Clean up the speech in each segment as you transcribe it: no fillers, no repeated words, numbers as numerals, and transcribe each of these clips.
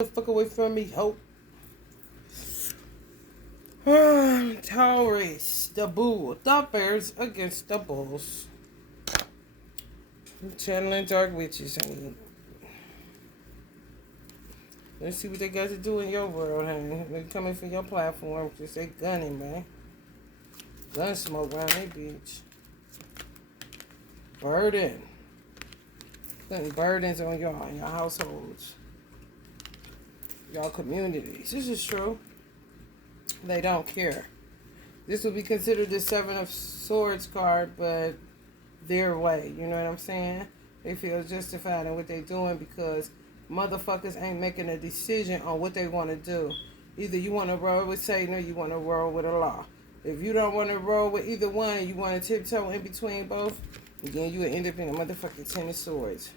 The fuck away from me, hope. Taurus, the bull, the bears against the bulls. Channeling dark witches, honey. Let's see what they got to do in your world, honey. They coming for your platform because they gunning, man. Gun smoke around they bitch. Burden. Putting burdens on y'all and your households. Y'all communities. This is true. They don't care. This would be considered the Seven of Swords card, but their way. You know what I'm saying? They feel justified in what they're doing because motherfuckers ain't making a decision on what they want to do. Either you want to roll with Satan or you want to roll with Allah. If you don't want to roll with either one, you want to tiptoe in between both, then you will end up in a motherfucking Ten of Swords.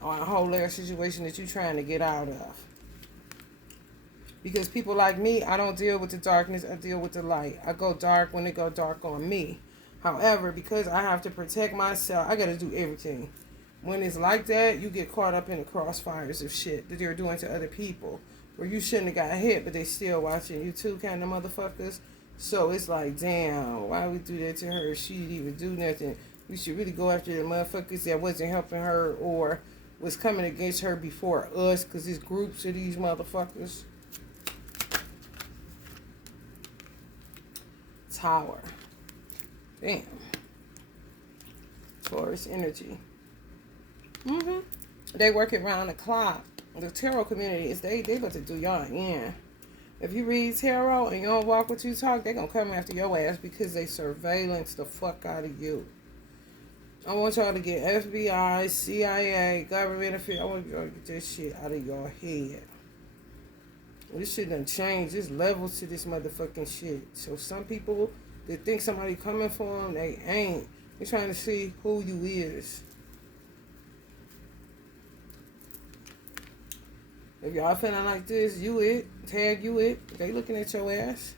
On a whole other situation that you're trying to get out of. Because people like me, I don't deal with the darkness, I deal with the light. I go dark when it go dark on me. However, because I have to protect myself, I got to do everything. When it's like that, you get caught up in the crossfires of shit that they're doing to other people. Where you shouldn't have got hit, but they still watching you too, kind of motherfuckers. So it's like, damn, why we do that to her? She didn't even do nothing. We should really go after the motherfuckers that wasn't helping her or was coming against her before us, because there's groups of these motherfuckers. Tower. Damn. Taurus energy. They work it around the clock. The tarot community is they about to do y'all in. If you read tarot and you don't walk what you talk, they gonna come after your ass because they surveillance the fuck out of you. I want y'all to get FBI, CIA, government affairs. I want y'all to get this shit out of your head. This shit done changed. There's levels to this motherfucking shit. So some people that think somebody coming for them, they ain't. They're trying to see who you is. If y'all feeling like this, you it. Tag you it. They looking at your ass.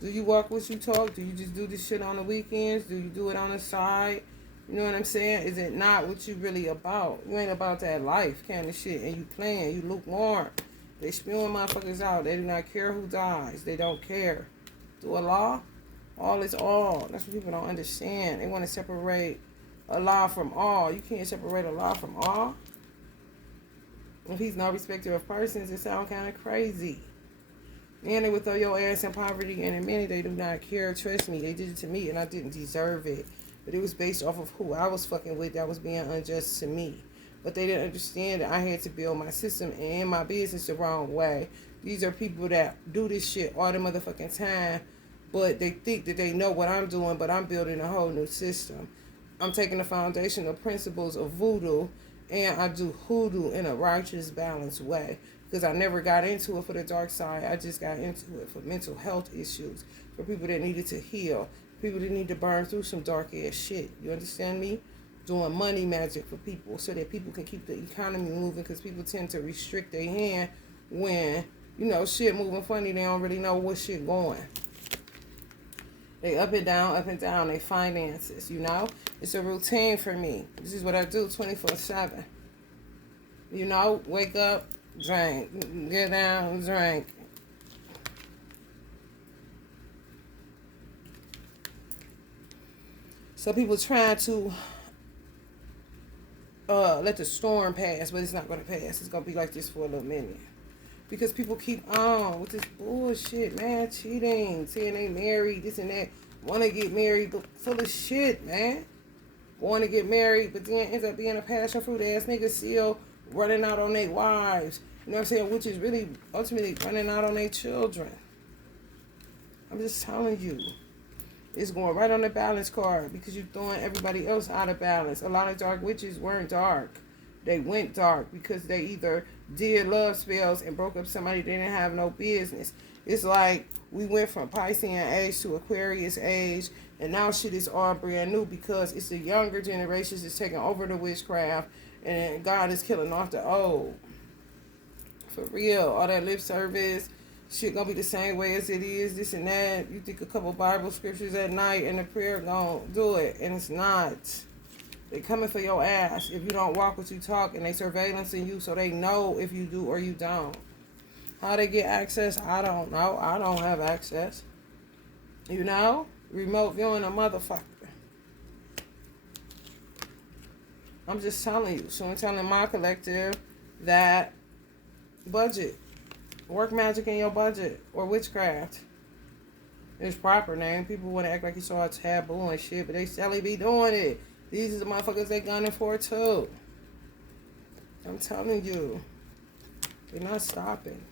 Do you walk what you talk? Do you just do this shit on the weekends? Do you do it on the side? You know what I'm saying? Is it not what you really about? You ain't about that life kind of shit. And you playing. You lukewarm. They spewing motherfuckers out. They do not care who dies. They don't care. Do Allah? All is all. That's what people don't understand. They want to separate Allah from all. You can't separate Allah from all. If he's no respecter of persons, it sounds kind of crazy. And they would throw your ass in poverty in a minute. They do not care. Trust me. They did it to me and I didn't deserve it. But it was based off of who I was fucking with that was being unjust to me. But they didn't understand that I had to build my system and my business the wrong way. These are people that do this shit all the motherfucking time, but they think that they know what I'm doing, but I'm building a whole new system. I'm taking the foundational principles of voodoo, and I do hoodoo in a righteous, balanced way. Because I never got into it for the dark side. I just got into it for mental health issues, for people that needed to heal, people that need to burn through some dark-ass shit. You understand me? Doing money magic for people so that people can keep the economy moving, because people tend to restrict their hand when, you know, shit moving funny. They don't really know what shit going. They up and down, they finances, you know. It's a routine for me. This is what I do 24/7. You know, wake up, drink, get down, drink. So people trying to let the storm pass, but it's not going to pass. It's going to be like this for a little minute. Because people keep on with this bullshit, man. Cheating, saying they married, this and that. Want to get married, but full of shit, man. Want to get married, but then ends up being a passion fruit ass nigga still running out on their wives. You know what I'm saying? Which is really ultimately running out on their children. I'm just telling you. It's going right on the balance card because you're throwing everybody else out of balance. A lot of dark witches weren't dark. They went dark because they either did love spells and broke up somebody they didn't have no business. It's like we went from Piscean age to Aquarius age, and now shit is all brand new because it's the younger generations that's taking over the witchcraft, and God is killing off the old. For real, all that lip service, shit gonna be the same way as it is, this and that. You think a couple Bible scriptures at night and the prayer gonna do it, and it's not. They coming for your ass if you don't walk what you talk, and they surveillancing you so they know if you do or you don't. How they get access, I don't know. I don't have access. You know? Remote viewing a motherfucker. I'm just telling you. So I'm telling my collective that budget. Work magic in your budget. Or witchcraft. It's proper name. People want to act like it's all taboo and shit, but they still be doing it. These are the motherfuckers they gunning for too. I'm telling you. They're not stopping.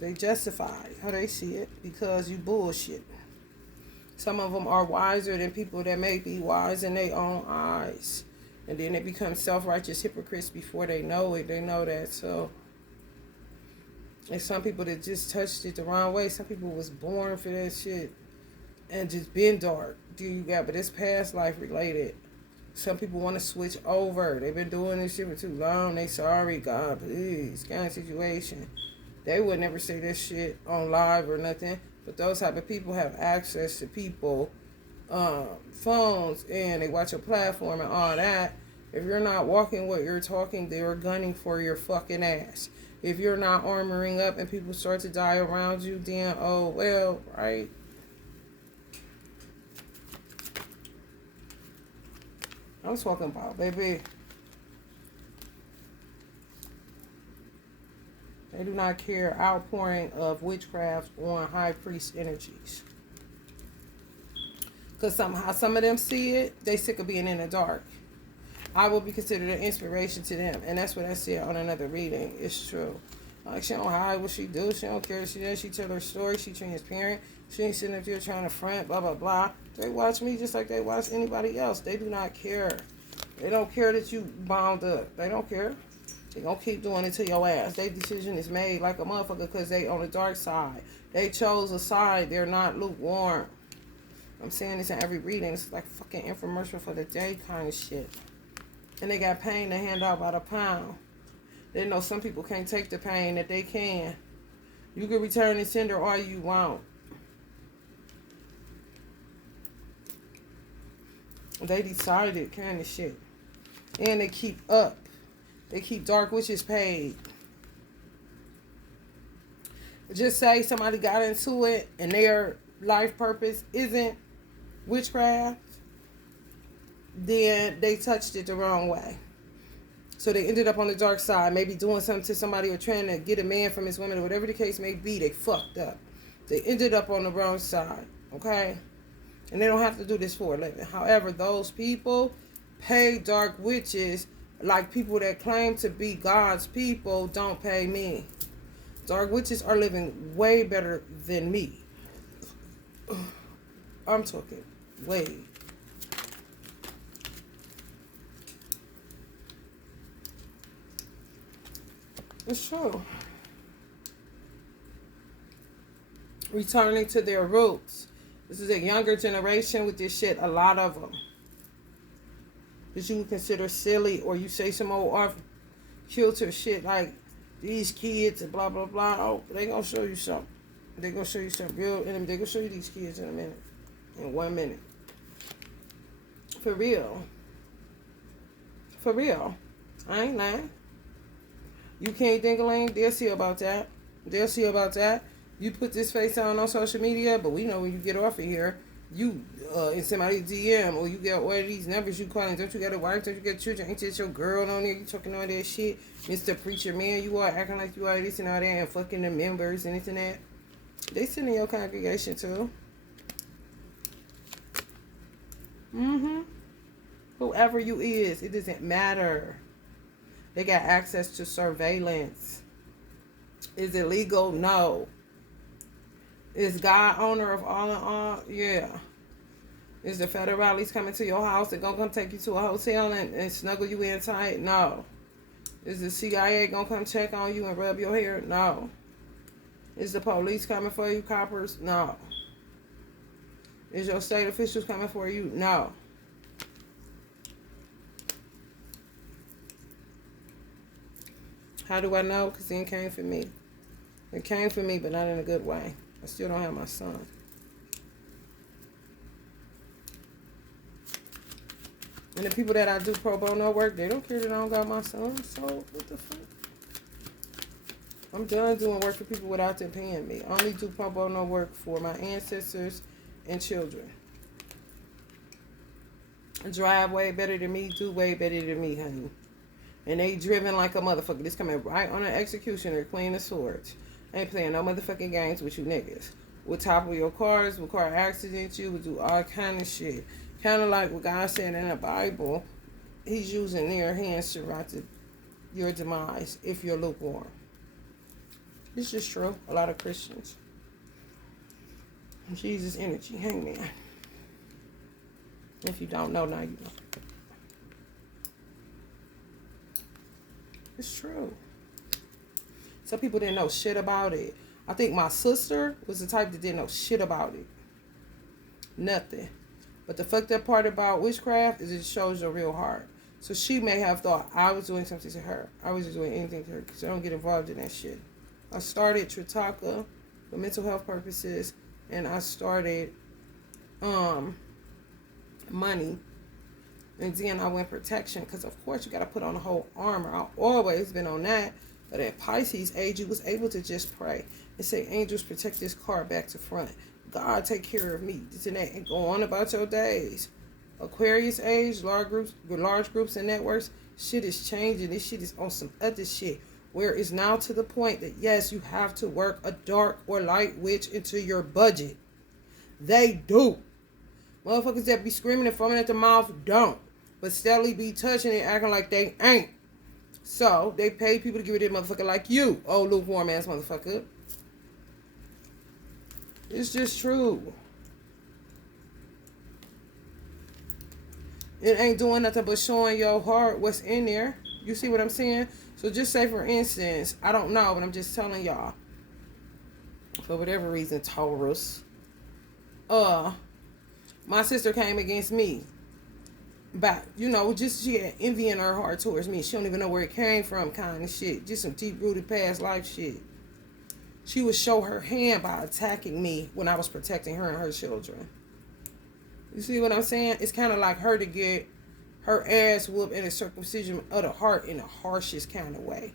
They justify how they see it because you bullshit. Some of them are wiser than people that may be wise in their own eyes. And then they become self-righteous hypocrites before they know it. They know that. So, and some people that just touched it the wrong way. Some people was born for that shit and just been dark. But it's past life related. Some people want to switch over. They've been doing this shit for too long. They sorry, God, please. Kind of situation. They would never say this shit on live or nothing. But those type of people have access to people, phones, and they watch your platform and all that. If you're not walking what you're talking, they're gunning for your fucking ass. If you're not armoring up and people start to die around you, then, oh, well, right? I'm talking about, baby. They do not care outpouring of witchcraft on high priest energies. Because somehow some of them see it, they sick of being in the dark. I will be considered an inspiration to them. And that's what I said on another reading. It's true. Like, she don't hide what she do. She don't care what she does. She tell her story. She transparent. She ain't sitting up there trying to front, blah, blah, blah. They watch me just like they watch anybody else. They do not care. They don't care that you bound up. They don't care. They gonna keep doing it to your ass. Their decision is made like a motherfucker because they on the dark side. They chose a side. They're not lukewarm. I'm saying this in every reading. It's like fucking infomercial for the day kind of shit. And they got pain to hand out by the pound. They know some people can't take the pain that they can. You can return and sender all you want. They decided kind of shit. And they keep up. They keep dark witches paid. Just say somebody got into it and their life purpose isn't witchcraft, then they touched it the wrong way. So they ended up on the dark side, maybe doing something to somebody or trying to get a man from his woman or whatever the case may be. They fucked up. They ended up on the wrong side, okay? And they don't have to do this for a living. However, those people pay dark witches like people that claim to be God's people don't pay me. Dark witches are living way better than me. I'm talking way. It's true. Returning to their roots. This is a younger generation with this shit, a lot of them. That you would consider silly, or you say some old off-kilter shit like these kids and blah, blah, blah. Oh, they gonna show you something. They gonna show you something real. And they gonna show you these kids in a minute. In 1 minute. For real. For real. I ain't lying. You can't ding-a-ling. They'll see about that. They'll see about that. You put this face on social media, but we know when you get off of here, you in somebody's DM, or you get all of these numbers you calling. Don't you got a wife? Don't you got children? Ain't just your girl on there? You talking all that shit, Mr. Preacher Man? You are acting like you are this and all that, and fucking the members and this and that. They sit in your congregation too. Whoever you is, it doesn't matter. They got access to surveillance. Is it legal? No. Is God owner of all in all? Yeah. Is the federales coming to your house? They're going to come take you to a hotel and snuggle you in tight? No. Is the CIA going to come check on you and rub your hair? No. Is the police coming for you, coppers? No. Is your state officials coming for you? No. How do I know? Because it came for me. It came for me, but not in a good way. I still don't have my son. And the people that I do pro bono work, they don't care that I don't got my son. So what the fuck? I'm done doing work for people without them paying me. I only do pro bono work for my ancestors and children. Drive way better than me, do way better than me, honey. And they driven like a motherfucker. This coming right on an executioner, Queen of Swords. I ain't playing no motherfucking games with you niggas. We'll topple your cars, we'll car accident you, we'll do all kind of shit. Kind of like what God said in the Bible. He's using their hands to write your demise if you're lukewarm. It's just true. A lot of Christians. Jesus energy, hangman. If you don't know, now you know. It's true. Some people didn't know shit about it. I think my sister was the type that didn't know shit about it. Nothing. But the fucked up part about witchcraft is it shows your real heart. So she may have thought I was doing something to her. I was just doing anything to her because I don't get involved in that shit. I started Tritaka for mental health purposes, and I started money. And then I went protection because, of course, you got to put on the whole armor. I've always been on that. But at Pisces age, you was able to just pray and say, angels, protect this car back to front. God, take care of me. This and that. And go on about your days. Aquarius age, large groups and networks, shit is changing. This shit is on some other shit. Where it's now to the point that, yes, you have to work a dark or light witch into your budget. They do. Motherfuckers that be screaming and foaming at the mouth don't. But steadily be touching it, acting like they ain't. So, they pay people to give it a motherfucker like you, old lukewarm ass motherfucker. It's just true. It ain't doing nothing but showing your heart what's in there. You see what I'm saying? So just say, for instance, I don't know, but I'm just telling y'all. For whatever reason, Taurus. My sister came against me. But, just she had envy in her heart towards me. She don't even know where it came from, kind of shit. Just some deep-rooted past life shit. She would show her hand by attacking me when I was protecting her and her children. You see what I'm saying? It's kind of like her to get her ass whooped in a circumcision of the heart in the harshest kind of way.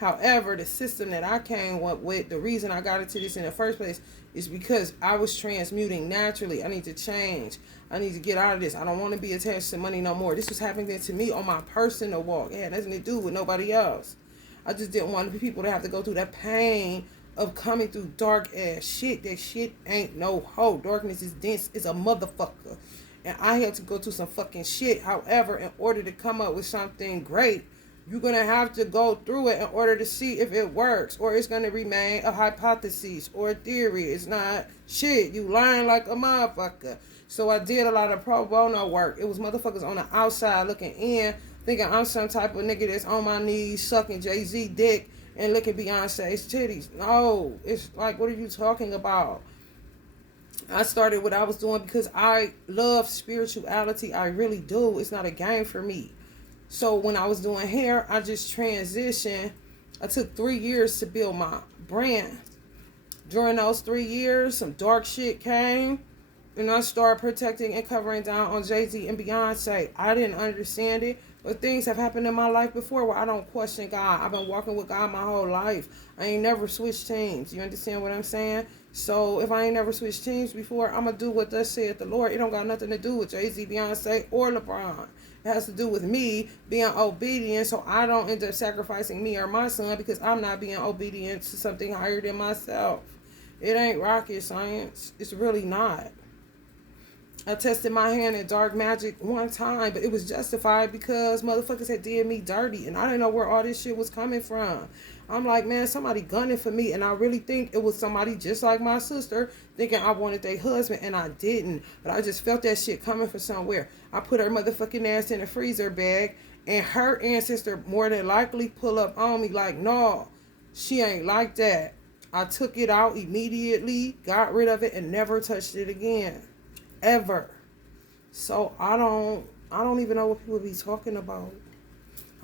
However, the system that I came up with, the reason I got into this in the first place is because I was transmuting naturally. I need to change. I need to get out of this. I don't want to be attached to money no more. This was happening to me on my personal walk. It had nothing to do with nobody else. I just didn't want the people to have to go through that pain of coming through dark ass shit. That shit ain't no hoe. Darkness is dense as a motherfucker. And I had to go through some fucking shit. However, in order to come up with something great, you're going to have to go through it in order to see if it works. Or it's going to remain a hypothesis or a theory. It's not shit. You learn like a motherfucker. So I did a lot of pro bono work. It was motherfuckers on the outside looking in, thinking I'm some type of nigga that's on my knees sucking Jay-Z dick and licking Beyonce's titties. No. It's like, what are you talking about? I started what I was doing because I love spirituality. I really do. It's not a game for me. So when I was doing hair, I just transitioned. I took 3 years to build my brand. During those 3 years, some dark shit came. And I started protecting and covering down on Jay-Z and Beyonce. I didn't understand it. But things have happened in my life before where I don't question God. I've been walking with God my whole life. I ain't never switched teams. You understand what I'm saying? So if I ain't never switched teams before, I'm going to do what thus said the Lord. It don't got nothing to do with Jay-Z, Beyonce, or LeBron. It has to do with me being obedient so I don't end up sacrificing me or my son because I'm not being obedient to something higher than myself. It ain't rocket science. It's really not. I tested my hand in dark magic one time, but it was justified because motherfuckers had did me dirty, and I didn't know where all this shit was coming from. I'm like, man, somebody gunning for me, and I really think it was somebody just like my sister thinking I wanted their husband, and I didn't. But I just felt that shit coming from somewhere. I put her motherfucking ass in a freezer bag, and her ancestor more than likely pull up on me like, no, she ain't like that. I took it out immediately, got rid of it, and never touched it again. Ever. So I don't even know what people be talking about.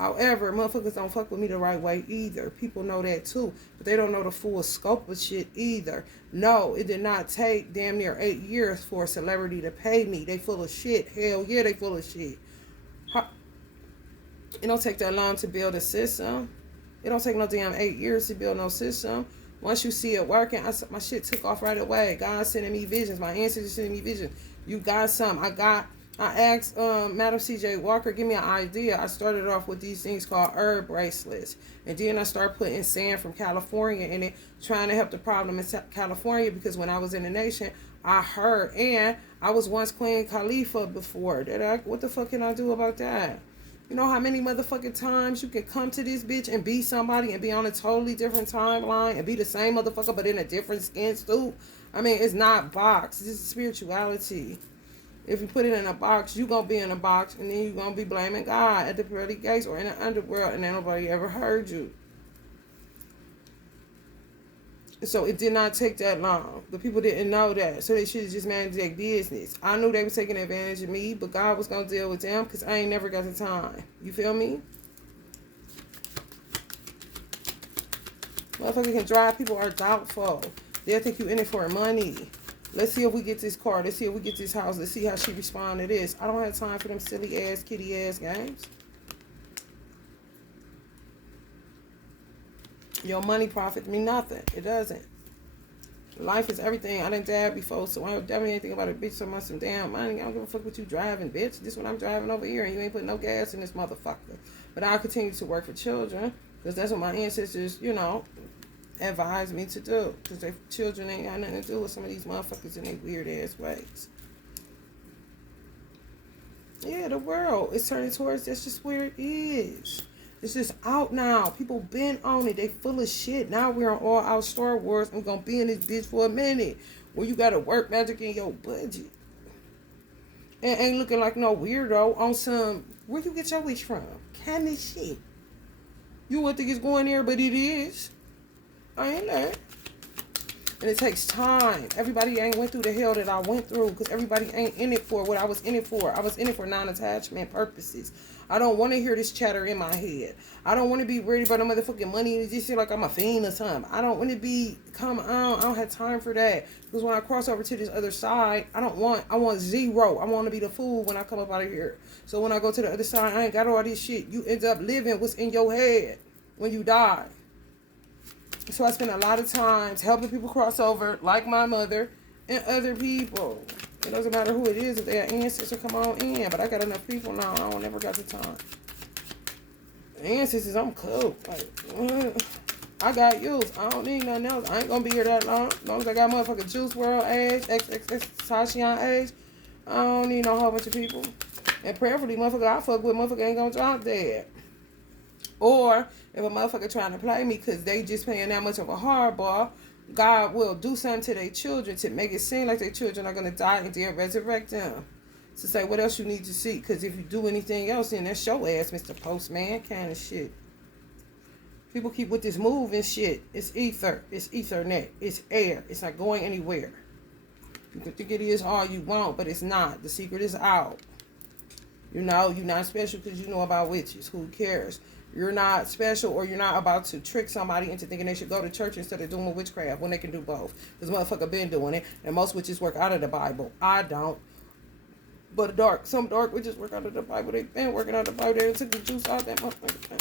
However, motherfuckers don't fuck with me the right way either. People know that too. But they don't know the full scope of shit either. No, it did not take damn near 8 years for a celebrity to pay me. They full of shit. Hell yeah, they full of shit. It don't take that long to build a system. It don't take no damn 8 years to build no system. Once you see it working, my shit took off right away. God sending me visions. My ancestors sending me visions. You got some. I asked Madam C.J. Walker, give me an idea. I started off with these things called herb bracelets. And then I started putting sand from California in it, trying to help the problem in California, because when I was in the nation, I heard, and I was once Queen Khalifa before. What the fuck can I do about that? You know how many motherfucking times you can come to this bitch and be somebody and be on a totally different timeline and be the same motherfucker but in a different skin suit? I mean, it's not box. This is spirituality. If you put it in a box, you gonna be in a box, and then you gonna be blaming God at the pearly gates or in the underworld, and ain't nobody ever heard you. So it did not take that long. The people didn't know that, so they should have just managed their business. I knew they were taking advantage of me, but God was gonna deal with them because I ain't never got the time. You feel me? Motherfucker can drive. People are doubtful. They'll think you in it for money. Let's see if we get this car. Let's see if we get this house. Let's see how she respond to this. I don't have time for them silly ass, kitty ass games. Your money profits me nothing. It doesn't. Life is everything. I done died before, so I don't definitely ain't think about a bitch so much some damn money. I don't give a fuck what you driving, bitch. This one I'm driving over here, and you ain't putting no gas in this motherfucker. But I'll continue to work for children, because that's what my ancestors, advised me to do. Because their children ain't got nothing to do with some of these motherfuckers in their weird ass ways. Yeah, the world is turning towards that's just where it is. It's just out now. People been on it. They full of shit. Now we're on all out Star Wars. I'm going to be in this bitch for a minute. Where you got to work magic in your budget. And ain't looking like no weirdo on some, where you get your wish from? Kind of shit. You wouldn't think it's going there, but it is. I ain't that. And it takes time. Everybody ain't went through the hell that I went through, because everybody ain't in it for what I was in it for. I was in it for non-attachment purposes. I don't want to hear this chatter in my head. I don't want to be worried about no motherfucking money and just feel like I'm a fiend or something. I don't want to be, come on, I don't have time for that. Because when I cross over to this other side, I want zero. I want to be the fool when I come up out of here. So when I go to the other side, I ain't got all this shit. You end up living what's in your head when you die. So I spend a lot of times helping people cross over, like my mother and other people. It doesn't matter who it is, if they're ancestors, come on in. But I got enough people now, I don't never got the time. Ancestors, I'm cool. Like, I got use. I don't need nothing else. I ain't gonna be here that long. As long as I got motherfucking Juice WRLD age, XXX Tashion age, I don't need no whole bunch of people. And prayerfully, motherfucker I fuck with, motherfucker ain't gonna drop dead. Or if a motherfucker trying to play me because they just playing that much of a hardball, God will do something to their children to make it seem like their children are going to die and then resurrect them. To say what else you need to see. Because if you do anything else, then that's your ass, Mr. Postman, kind of shit. People keep with this move and shit. It's ether. It's ethernet. It's air. It's not going anywhere. You can think it is all you want, but it's not. The secret is out. You know, you're not special because you know about witches. Who cares? You're not special, or you're not about to trick somebody into thinking they should go to church instead of doing witchcraft when they can do both. This motherfucker been doing it, and most witches work out of the Bible. I don't. But some dark witches work out of the Bible. They been working out of the Bible. They took the juice out that motherfucker.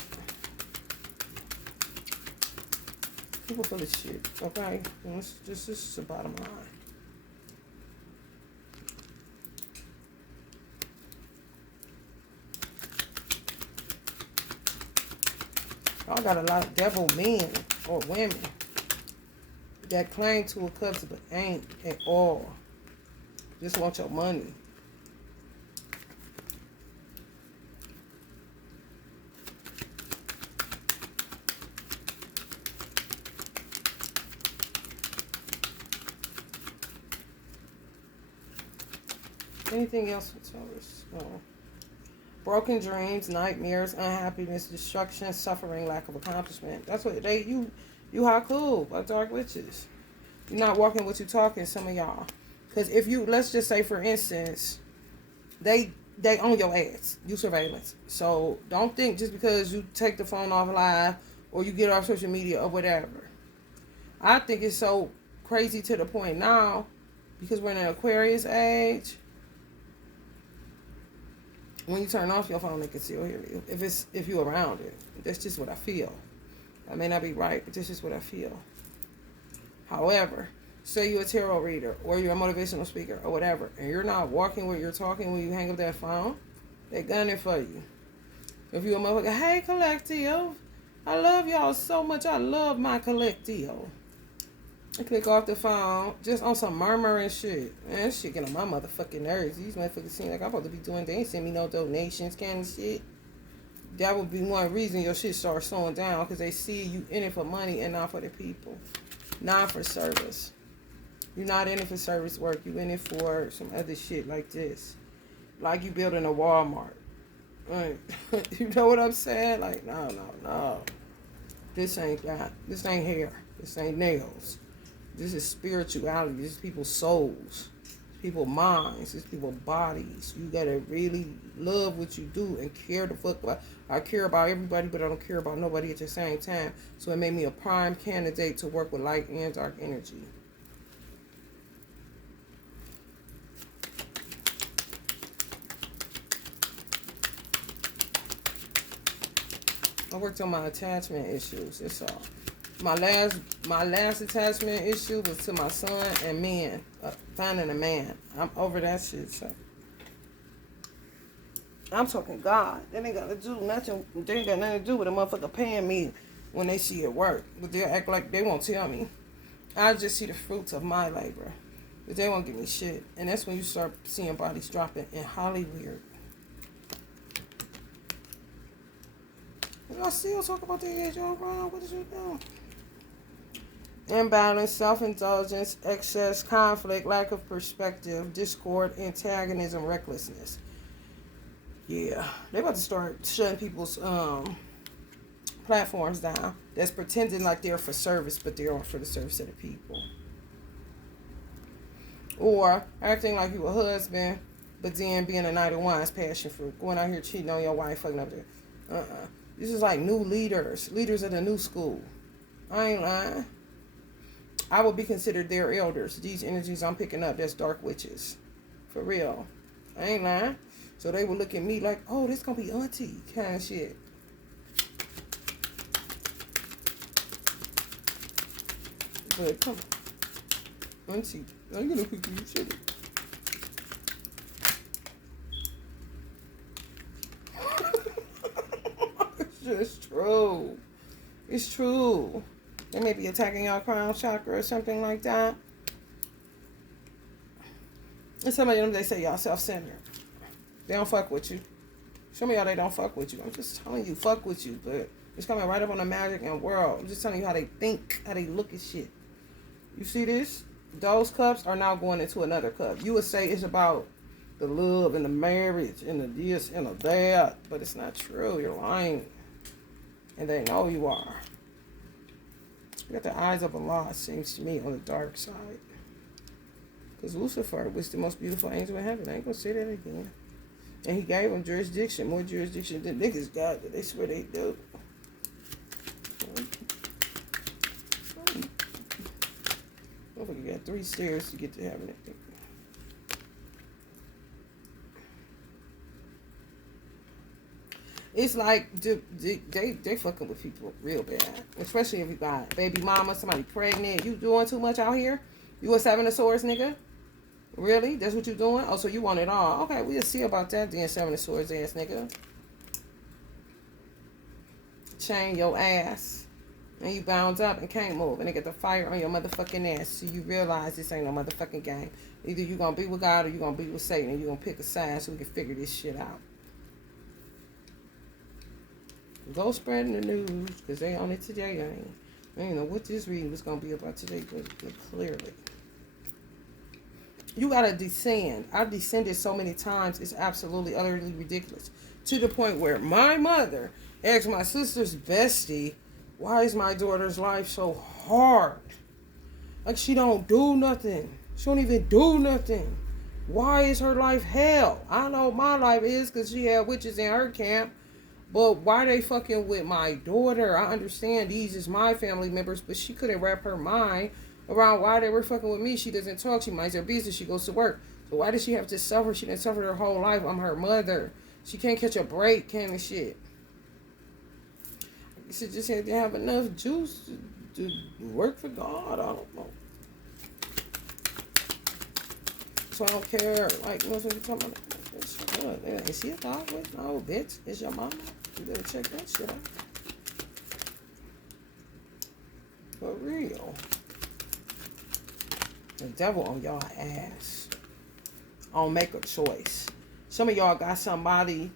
People full of shit, okay? And this is the bottom line. I got a lot of devil men or women that claim to a cups but ain't at all. Just want your money. Anything else with Taurus? No. Broken dreams, nightmares, unhappiness, destruction, suffering, lack of accomplishment. That's what you haku by dark witches. You're not walking what you talking, some of y'all. Because if you, let's just say for instance, they they own your ass. You surveillance. So don't think just because you take the phone off live or you get off social media or whatever. I think it's so crazy to the point now because we're in an Aquarius age. When you turn off your phone, they can still hear you. If you're around it. That's just what I feel. I may not be right, but that's just what I feel. However, say you're a tarot reader or you're a motivational speaker or whatever, and you're not walking where you're talking when you hang up that phone, they're gunning for you. If you're a motherfucker, hey, collective, I love y'all so much. I love my collective. I click off the phone just on some murmuring shit. Man, that shit getting on my motherfucking nerves. These motherfuckers seem like I'm supposed to be doing. They ain't send me no donations, kind of shit. That would be one reason your shit starts slowing down because they see you in it for money and not for the people, not for service. You're not in it for service work. You in it for some other shit like this, like you building a Walmart. Right. You know what I'm saying? Like no. This ain't that. This ain't hair. This ain't nails. This is spirituality. This is people's souls. People's minds. This is people's bodies. You gotta really love what you do and care the fuck about. I care about everybody, but I don't care about nobody at the same time. So it made me a prime candidate to work with light and dark energy. I worked on my attachment issues. That's all. My last attachment issue was to my son and men. Finding a man. I'm over that shit. So I'm talking God. They ain't got to do nothing. They ain't got nothing to do with a motherfucker paying me when they see it work. But they'll act like they won't tell me. I just see the fruits of my labor. But they won't give me shit. And that's when you start seeing bodies dropping in Hollywood. I still talk about the age y'all around. What is you doing? Imbalance, self-indulgence, excess, conflict, lack of perspective, discord, antagonism, recklessness. Yeah, they about to start shutting people's platforms down. That's pretending like they're for service, but they aren't for the service of the people. Or acting like you a husband, but then being a Knight of Wands, passion fruit, going out here cheating on your wife, fucking up there. This is like new leaders of the new school. I ain't lying. I will be considered their elders. These energies I'm picking up, that's dark witches. For real. I ain't lying. So they will look at me like, oh, this gonna be auntie kind of shit. But come on. Auntie, I'm gonna pick you shit. It's true. It's true. They may be attacking your crown chakra or something like that. And some of them, they say y'all self-centered. They don't fuck with you. Some of y'all, they don't fuck with you. I'm just telling you, fuck with you. But it's coming right up on the magic and world. I'm just telling you how they think, how they look at shit. You see this? Those cups are now going into another cup. You would say it's about the love and the marriage and the this and the that. But it's not true. You're lying. And they know you are. You got the eyes of Allah, it seems to me, on the dark side. Because Lucifer was the most beautiful angel in heaven. I ain't going to say that again. And he gave them jurisdiction, more jurisdiction than niggas got. They swear they do. Motherfucker got 3 stairs to get to heaven. It's like they fucking with people real bad. Especially if you got baby mama, somebody pregnant. You doing too much out here? You a 7 of Swords, nigga? Really? That's what you doing? Oh, so you want it all. Okay, we'll see about that then, 7 of Swords ass nigga. Chain your ass. And you bound up and can't move. And they get the fire on your motherfucking ass. So you realize this ain't no motherfucking game. Either you gonna be with God or you gonna be with Satan. And you gonna pick a side so we can figure this shit out. Go spreading the news, because they on it today. I ain't know what this reading was going to be about today, but clearly. You got to descend. I've descended so many times, it's absolutely, utterly ridiculous. To the point where my mother asked my sister's bestie, why is my daughter's life so hard? Like, she don't do nothing. She don't even do nothing. Why is her life hell? I know my life is because she had witches in her camp. But why they fucking with my daughter? I understand these is my family members, but she couldn't wrap her mind around why they were fucking with me. She doesn't talk. She minds her business. She goes to work. So why does she have to suffer? She didn't suffer her whole life. I'm her mother. She can't catch a break, kind of shit. She just had to have enough juice to work for God. I don't know. So I don't care. Like, you know what I'm talking about? Is she a dog? No, bitch. It's your mama. You better check that shit out. For real. The devil on y'all ass. On make a choice. Some of y'all got somebody.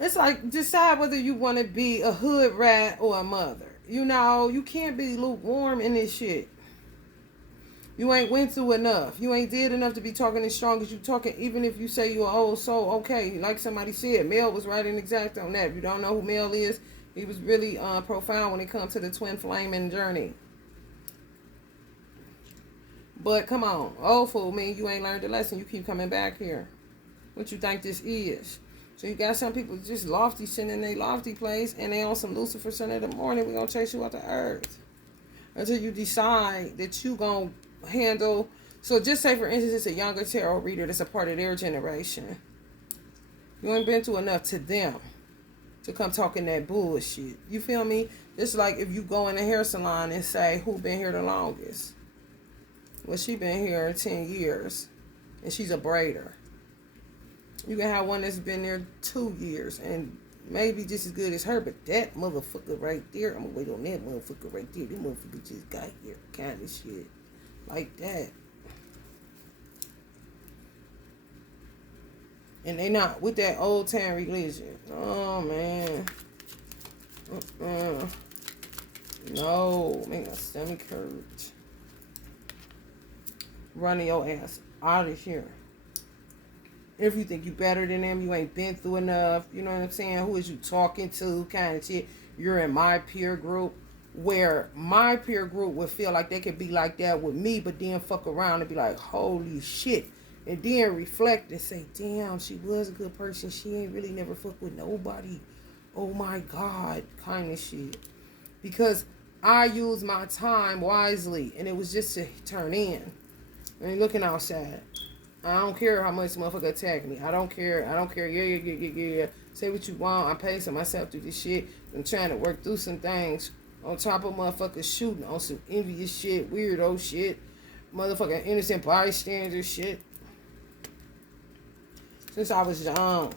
It's like, decide whether you want to be a hood rat or a mother. You know, you can't be lukewarm in this shit. You ain't went through enough. You ain't did enough to be talking as strong as you talking, even if you say you're an old soul. Okay, like somebody said, Mel was right and exact on that. If you don't know who Mel is, he was really profound when it comes to the twin flaming journey. But come on, old fool mean you ain't learned the lesson. You keep coming back here. What you think this is? So you got some people just lofty, sitting in their lofty place, and they on some Lucifer Son of the morning. We gonna chase you out the earth until you decide that you gonna handle. So just say, for instance, it's a younger tarot reader that's a part of their generation. You ain't been through enough to them to come talking that bullshit. You feel me? It's like if you go in a hair salon and say, who been here the longest? Well, she been here 10 years, and she's a braider. You can have one that's been there 2 years, and maybe just as good as her, but that motherfucker right there, I'm gonna wait on that motherfucker right there. This motherfucker just got here, kind of shit. Like that. And they not with that old time religion. Oh, man. No. Make my stomach hurt. Running your ass out of here. If you think you better than them, you ain't been through enough. You know what I'm saying? Who is you talking to? Kind of shit. You're in my peer group. Where my peer group would feel like they could be like that with me, but then fuck around and be like, holy shit. And then reflect and say, damn, she was a good person. She ain't really never fuck with nobody. Oh my God, kind of shit. Because I use my time wisely, and it was just to turn in. I ain't looking outside. I don't care how much motherfucker attack me. I don't care. Yeah. Say what you want. I'm pacing myself through this shit. I'm trying to work through some things. On top of motherfuckers shooting on some envious shit, weirdo shit, motherfucking innocent bystander shit. Since I was young.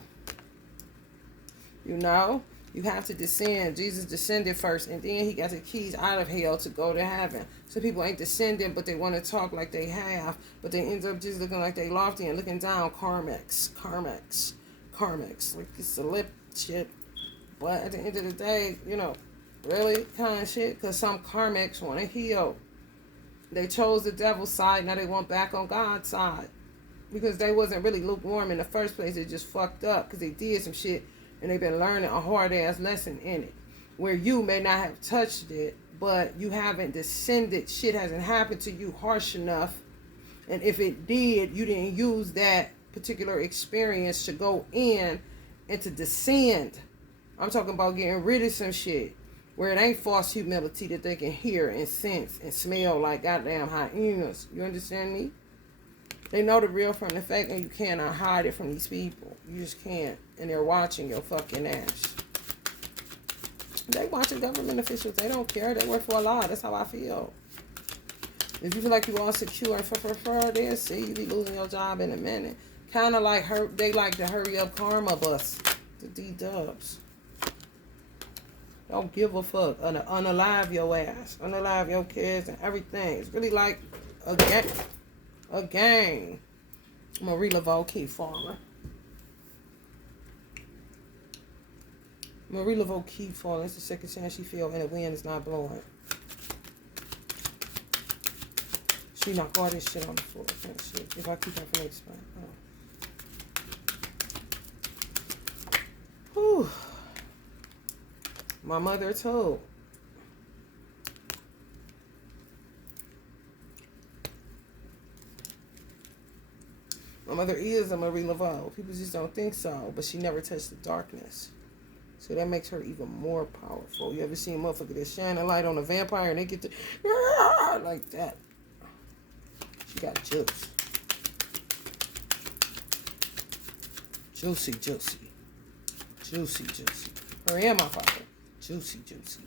You know? You have to descend. Jesus descended first, and then he got the keys out of hell to go to heaven. Some people ain't descending, but they want to talk like they have, but they end up just looking like they lofty and looking down. Karmics. Like it's a lip shit. But at the end of the day, you know, really kind of shit, because some karmics want to heal. They chose the devil's side, now they want back on God's side. Because they wasn't really lukewarm in the first place. They just fucked up because they did some shit, and they've been learning a hard-ass lesson in it. Where you may not have touched it, but you haven't descended. Shit hasn't happened to you harsh enough. And if it did, you didn't use that particular experience to go in and to descend. I'm talking about getting rid of some shit. Where it ain't false humility that they can hear and sense and smell like goddamn hyenas. You understand me? They know the real from the fake, and you cannot hide it from these people. You just can't. And they're watching your fucking ass. They watching government officials. They don't care. They work for a lot. That's how I feel. If you feel like you all secure and they'll see you be losing your job in a minute. Kind of like they like to hurry up karma bus. The D-dubs. Don't give a fuck. Unalive your ass. Unalive your kids and everything. It's really like a game. A game. Marie Laveau Key Farmer. Marie Laveau Key Farmer. It's the second chance she feel and the wind is not blowing. She knock all this shit on the floor. Shit. If I keep her from explain. Whew. My mother told. mother is a Marie Laveau. People just don't think so, but she never touched the darkness. So that makes her even more powerful. You ever seen a motherfucker that shine a light on a vampire and they get to like that? She got juice. Juicy, juicy. Juicy, juicy. Her and my father. Juicy, juicy.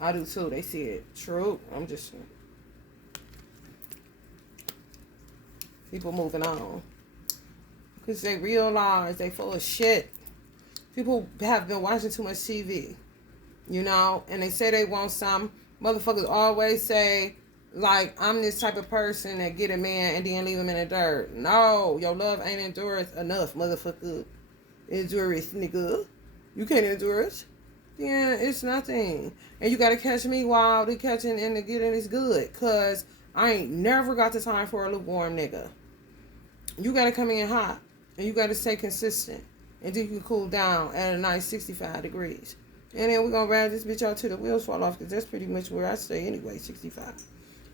I do too. They see it. True. I'm just saying. People moving on. Because they realize they full of shit. People have been watching too much TV. You know? And they say they want some. Motherfuckers always say, like, I'm this type of person that get a man and then leave him in the dirt. No. Your love ain't endurance enough, motherfucker. Endurance, nigga. You can't endure it. Yeah, it's nothing. And you got to catch me while the catching and the getting is good. Because I ain't never got the time for a lukewarm nigga. You got to come in hot. And you got to stay consistent. And then you can cool down at a nice 65 degrees. And then we're going to ride this bitch out till the wheels fall off. Because that's pretty much where I stay anyway, 65.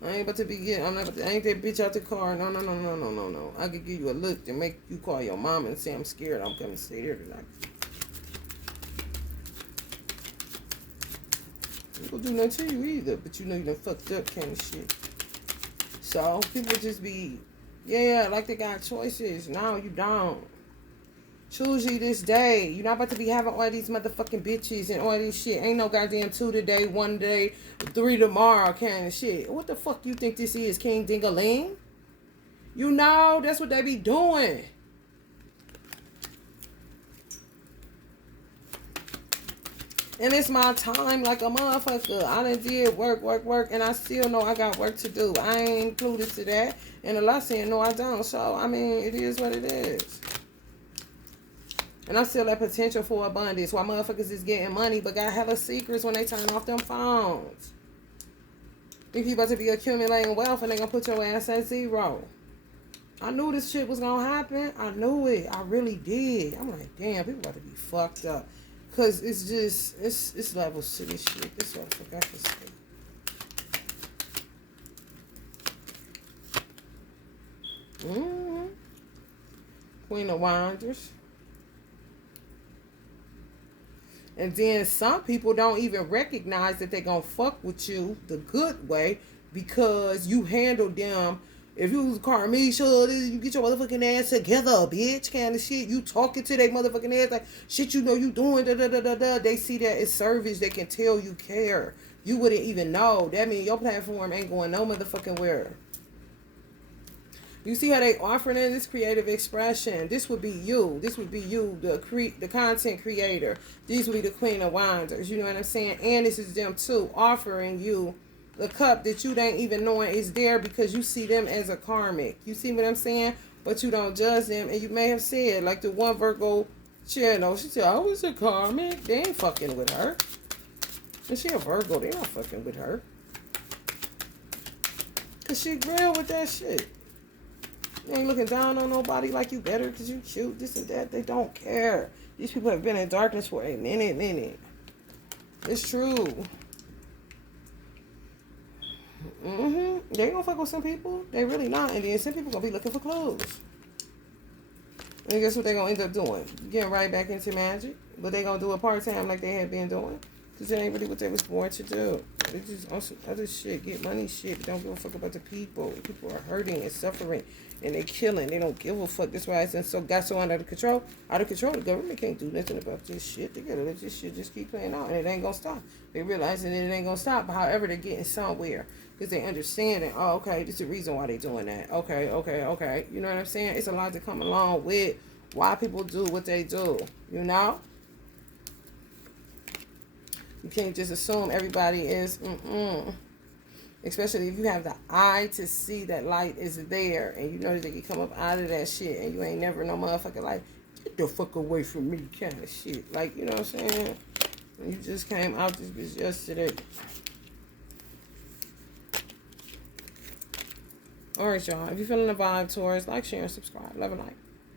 I ain't about to be getting, I ain't that bitch out the car. No. I could give you a look to make you call your mom and say I'm scared. I'm coming to stay there tonight. Ain't gonna do nothing to you either, but you know you done fucked up kind of shit. So people just be, yeah, like they got choices. No, you don't. Choose you this day. You're not about to be having all these motherfucking bitches and all this shit. Ain't no goddamn 2 today, 1 day, 3 tomorrow kind of shit. What the fuck you think this is, King Dingaling? You know, that's what they be doing. And it's my time like a motherfucker. I done did work, and I still know I got work to do. I ain't included to that. And a lot saying, no, I don't. So, I mean, it is what it is. And I'm still at potential for abundance. While motherfuckers is getting money, but got hella secrets when they turn off them phones. Think you about to be accumulating wealth and they gonna put your ass at zero. I knew this shit was gonna happen. I knew it. I really did. I'm like, damn, people about to be fucked up. Cause it's just, it's levels to this shit. This motherfucker, I can say. Queen of Wonders. And then some people don't even recognize that they're going to fuck with you the good way because you handled them. If you was Carmisha, you get your motherfucking ass together, bitch, kind of shit. You talking to their motherfucking ass like, shit you know you doing, da-da-da-da-da. They see that as service. They can tell you care. You wouldn't even know. That means your platform ain't going no motherfucking where. You see how they offering in this creative expression. This would be you. This would be you, the content creator. These would be the Queen of Wonders. You know what I'm saying? And this is them too, offering you the cup that you ain't even knowing is there because you see them as a karmic. You see what I'm saying? But you don't judge them. And you may have said, like the one Virgo channel, she said, oh, it's a karmic. They ain't fucking with her. And she a Virgo. They not fucking with her. Because she real with that shit. You ain't looking down on nobody like you better because you cute, this and that. They don't care. These people have been in darkness for a minute. It's true. They ain't gonna fuck with some people. They really not. And then some people gonna be looking for clues. And guess what they gonna end up doing? Getting right back into magic. But they gonna do it part-time like they had been doing. Because it ain't really what they was born to do. They just on some other shit. Get money shit. Don't give a fuck about the people. People are hurting and suffering. And they killing. They don't give a fuck. That's why it's got so out of control. Out of control. The government can't do nothing about this shit. They gotta let this shit just keep playing out. And it ain't gonna stop. They realizing that it ain't gonna stop. But however, they're getting somewhere. Because they understand that, oh, okay, this is the reason why they doing that. Okay. You know what I'm saying? It's a lot to come along with why people do what they do. You know? You can't just assume everybody is, especially if you have the eye to see that light is there and you know that they can come up out of that shit and you ain't never no motherfucker like, get the fuck away from me kind of shit. Like, you know what I'm saying? You just came out this bitch yesterday. Alright, y'all. If you're feeling the vibe, Taurus, like, share, and subscribe. Love and light.